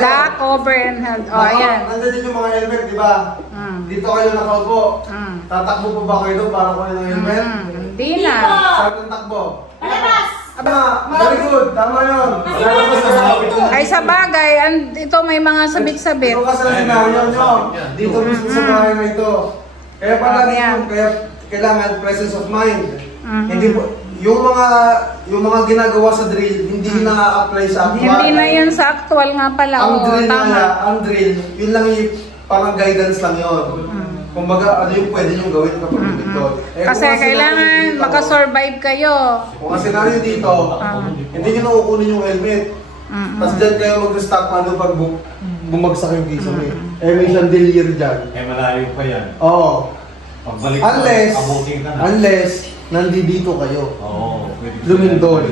Duck, cover and hold. O, ayan. Nandun yung mga helmet, di ba? Dito kayo nakaupo. Tatakbo pa ba kayo doon para kunin ng helmet? Hindi na. Saan ang takbo? Palabas! Very good, tama yun. Ay sa bagay, ito may mga sabit-sabit. Ito kasi ang senaryo nyo. Dito mismo sa bahay na ito. Kaya palagi yun, kaya kailangan presence of mind. Hindi po, yung mga ginagawa sa drill, hindi na-apply sa actual. Hindi na yun sa actual nga pala. Ang drill, yun lang yung parang guidance lang yun. Kumbaga, ano yung pwede nyo gawin kapag dito. Kasi kailangan makasurvive kayo. Kung ang senaryo dito, hindi nyo nakukunin yung helmet. Tapos dyan kayo mag-stop ano pag bumagsak yung piso mo. May chandelier dyan. Malayo pa yan. Oo. Unless, nandito kayo. Lumindol.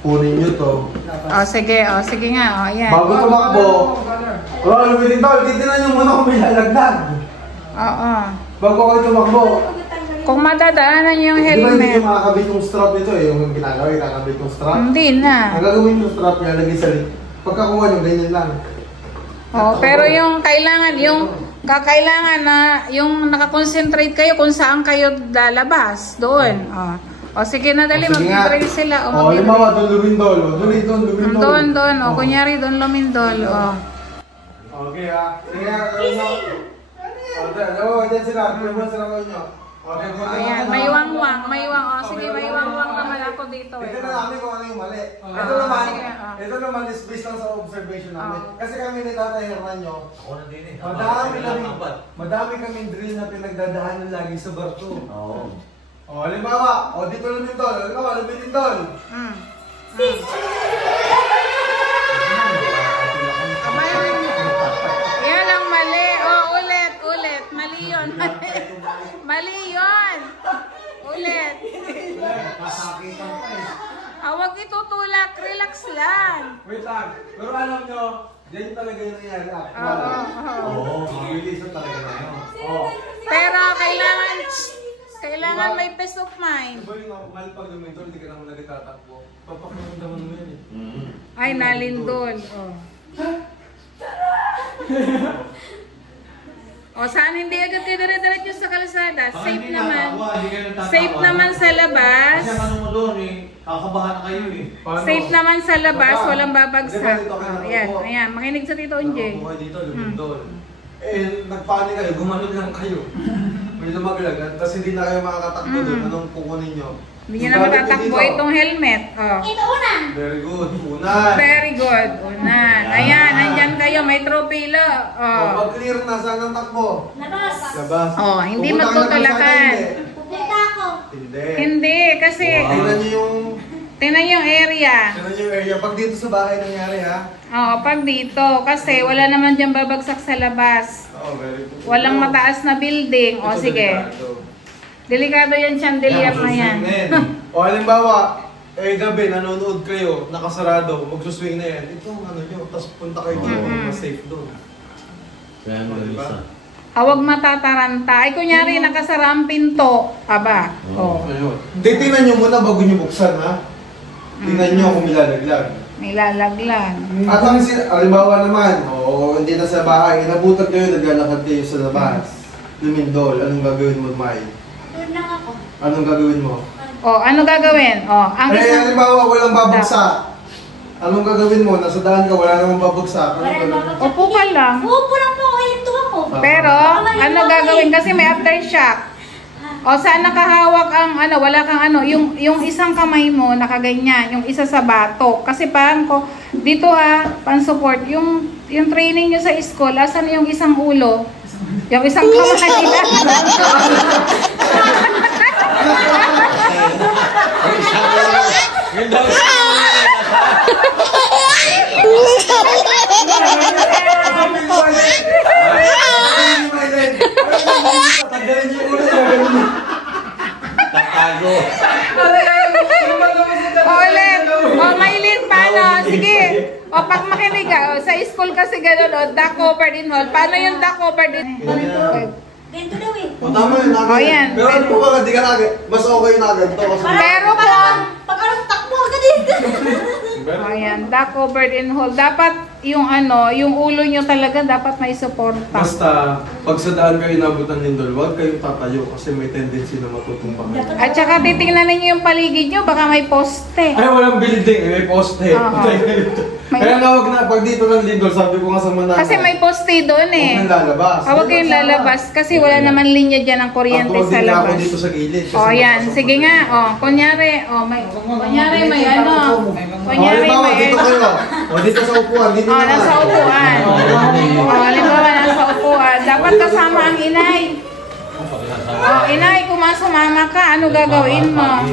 Kunin nyo to. Sige nga. Ayan. Bago tumakbo, lumindol, titignan nyo muna kung may lalagdag. Oo. Bago kayo tumakbo. Kung madadaanan yung Di ba helmet. hindi yung makakabit yung strap nito yung ginagawa, kakabit yung strap? Hindi na. Ang gagawin yung strap niya, lagay sa lip. Pagkakuha nyo, ganyan lang. Pero yung kailangan, kakailangan na yung nakakonsentrate kayo kung saan kayo lalabas. Doon. Sige na dali, mag-drill sila. Halimbawa, doon lumindol. Doon. Kunyari, doon lumindol. Okay dyan sila. Tulungan sila ko nyo. Ayan, may wangwang. Sige, may wangwang naman ako dito. Ito na namin kung ano yung mali. Ito naman is based lang sa observation namin. Kasi kami ni Tatay Hernanyo, madami kaming drill na pinagdadaanan lagi sa Barto. Halimbawa, dito lumindol. Halimbawa, lumindol. Yan ang mali. Ulit. Mali yun. Mali yun. Ulit. Huwag itutulak. Relax lang. Wait lang. Pero alam nyo, dyan talaga yung nangyari. Release talaga na yun. Pero kailangan may peace of mind. Diba yung normal pag lumindol, hindi ka naman nagtatakbo. Papakamdaman mo yan Ay, nalindol. Saan hindi agad kayo dire-diretso sa kalsada? Safe naman. Safe naman sa labas. Kasi ano mo doon kakabahan na kayo Safe naman sa labas, walang babagsak. Ayan. Makinig sa Tito Unjay. Dito, lumindol. Nagpanik kayo, gumanod lang kayo. May lumaglag, tapos hindi na kayo makakatakbo doon. Anong kukunin nyo? Hindi nyo na matatakbo itong helmet. Ito unan. Very good. Unan. Very good. Unan. Ayan, nandyan kayo. May tropilo. Pag clear na, saan ang takbo? Labas. Hindi magtutulakan. Pupunta ako. Hindi, kasi tingnan yung area. Pag dito sa bahay nangyari pag dito. Kasi wala naman dyan babagsak sa labas. Very good. Walang mataas na building. Sige. Delikado yan, chandelier na yan. Halimbawa, gabi, nanonood kayo, nakasarado, magsuswing na yan. Ito, tapos punta kayo doon, mas safe doon. Kaya mo Lisa. Huwag matataranta. Ay, kunyari, nakasara ang pinto. Titingnan nyo muna bago nyo buksan, Tingnan nyo kung may lalaglag. May lalaglag. At halimbawa naman, hindi na sa bahay, inabutan kayo, naglalakad kayo sa labas. Lumindol, anong gagawin mo, Mai? Doon lang ako. Anong gagawin mo? Ano gagawin? Halimbawa, walang babagsak. Anong gagawin mo? Nasa daan ka, wala namang babagsak. Upo ka lang. Upo lang po, hinto ako. Pero, ano gagawin? Kasi may aftershock. Saan nakahawak ang wala kang yung isang kamay mo nakaganyan, yung isa sa batok. Kasi dito pan-support, yung training nyo sa school, asan yung isang ulo? Yung isang kamay. Tatago. Ulit. Mailin, paano? Sige. Pag makinig sa school kasi gano'n, duck covered in hall. Paano yung duck covered in hall? Ganito daw Tama yun, yan. Pero ano po ba, di ka agad, mas okay na agad to. Pero pag takbo agad dito. Ayan, duck covered in hall. Dapat yung ano, yung ulo nyo talaga dapat may suporta. Basta, pag sa daan kayo inabutan lindol, huwag kayong tatayo kasi may tendency na matutumbakan. At saka titingnan ninyo yung paligid nyo, baka may poste. Ay, walang building, may poste. Oo. Patay kayo dito. Kaya nga wag na, pag dito ng lindol, sabi ko nga sa manana. Kasi may poste doon eh. Huwag nang lalabas. Huwag kayong lalabas kasi wala naman linya dyan ng kuryente sa Uploading na ako labas. dito sa gilid. kasi O yan, mapasok sige ako. nga. O, kunyari may ano. Kunyari Halimbawa, may dito kayo. O, dito sa upuan. Dito O, naman. nasa upuan. O, halimbawa nasa upuan. Dapat kasama ang inay. O, inay, kung masumama ka, ano gagawin mo?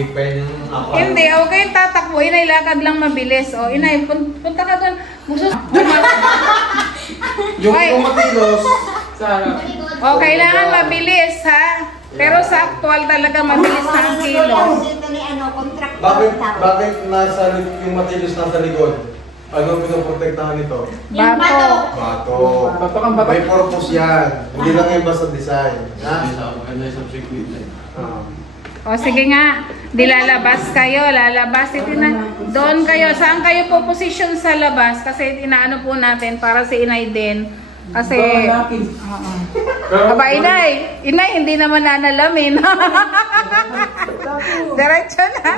Hindi, huwag kayong tatakbo. Inay, lakad lang mabilis. O, inay, punta ka doon. Yung matilos. O, kailangan mabilis, ha? Pero sa actual talaga mabilis na ang kilos. Bakit nasa yung matilos nasa likod? Ano pinoprotektahan nito? Bato. Bato. May purpose yan. Hindi lang yung basta design. Ha? O sige nga, di lalabas kayo, lalabas. Ito na, doon kayo, saan kayo po posisyon sa labas? Kasi inaano po natin para si inay din. Kasi, aba inay, hindi naman nanalamin. Diretso na.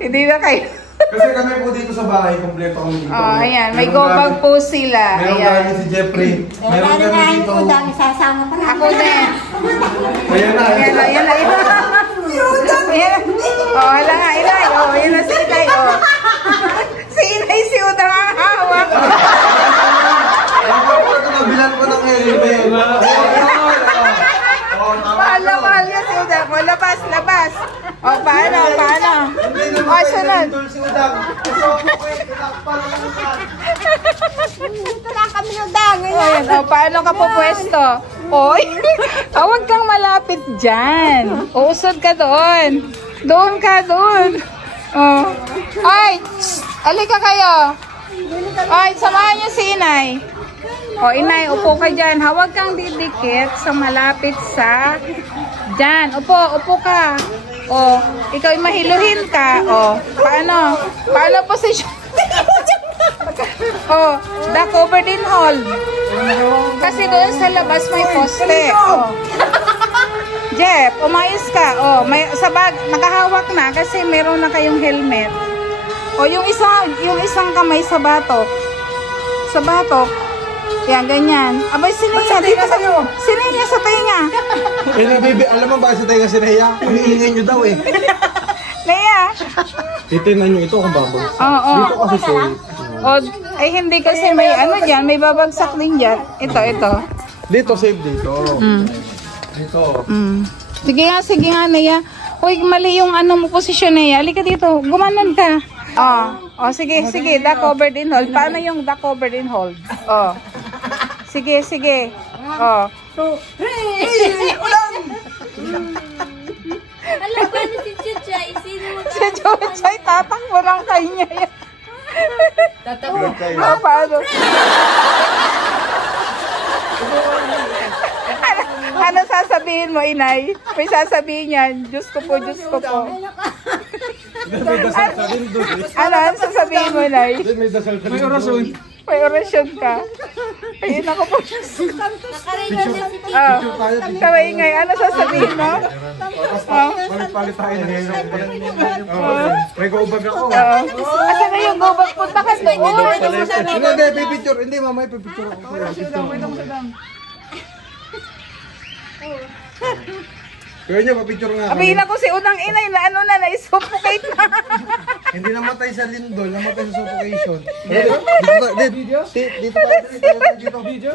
Hindi na kayo. Kasi kami po dito sa bahay, kompleto kami dito. Ayan, may gobag po sila. Meron Ayan. kami si Jeffrey. Meron kami dito. Sasama pa lang. Ako din. Ayan na. Ayan na, ayan na. Ayan. O, wala nga, inay. O, ayan na si inay. O. Si inay, si Udang ang hawak. Nabilan ko ng helmet. Mahal niya si Udang. O, labas. O, paano? O, sunod. Si Udang. Dito lang kami ng dangan. O, ayan. O, paano ka po pwesto? Oy, huwag kang malapit dyan. Uusod ka doon. Doon ka. Oh. Ay, alika kayo. Ay, samahan niyo si inay. O, inay, upo ka dyan. Huwag kang didikit sa malapit sa dyan. Upo ka. O, ikaw mahiluhin ka. O, paano position? Oh, the covered in hold. Kasi doon sa labas may poste. Oh. Jeff, umayos ka. Oh, may sa bag nakahawak na kasi meron na kayong helmet. Oh, yung isang kamay sa batok. Yan, ganyan. Abay, siniya dito sa iyo. Siniya sa tenga. Alam mo ba sa tayo si Neya? Hihingin nyo daw eh. Neya. Titignan nyo ito kung babaw. Oo. Dito kasi safe. Oh, ay hindi kasi may ano diyan, may babagsak din diyan. Ito. Dito safe dito. Dito. Sige nga, Neya. Uy, mali yung ano mo posisyon, Neya. Halika dito. Gumanon ka. Oh, sige. The covered in hold. Paano yung the covered in hold? Oh. Sige. Oh. Alam ba na si Chuchay? Sino mo Si Chuchay, tatakbo lang kayo niya yan. Oh, paano? Ano sasabihin mo, inay? May sasabihin yan. Diyos ko po. Ano sasabihin mo, inay? May dasal sa may orasyon. May orasyon ka. Ayun ako po. nakarinig na si Tito? Kaway ingay. Ano sasabihin mo? Palit tayo na ngayon. May go-bag ako. Asa na yung gobag? Punta ka doon. Hindi, pipicture. Hindi, mamay, pipicture ako. Kaya niya, papicture nga. Abihin ako si Udang inay na ano na, na-suffocate na. Hindi namatay sa lindol, namatay sa suffocation. Dito tayo. Video?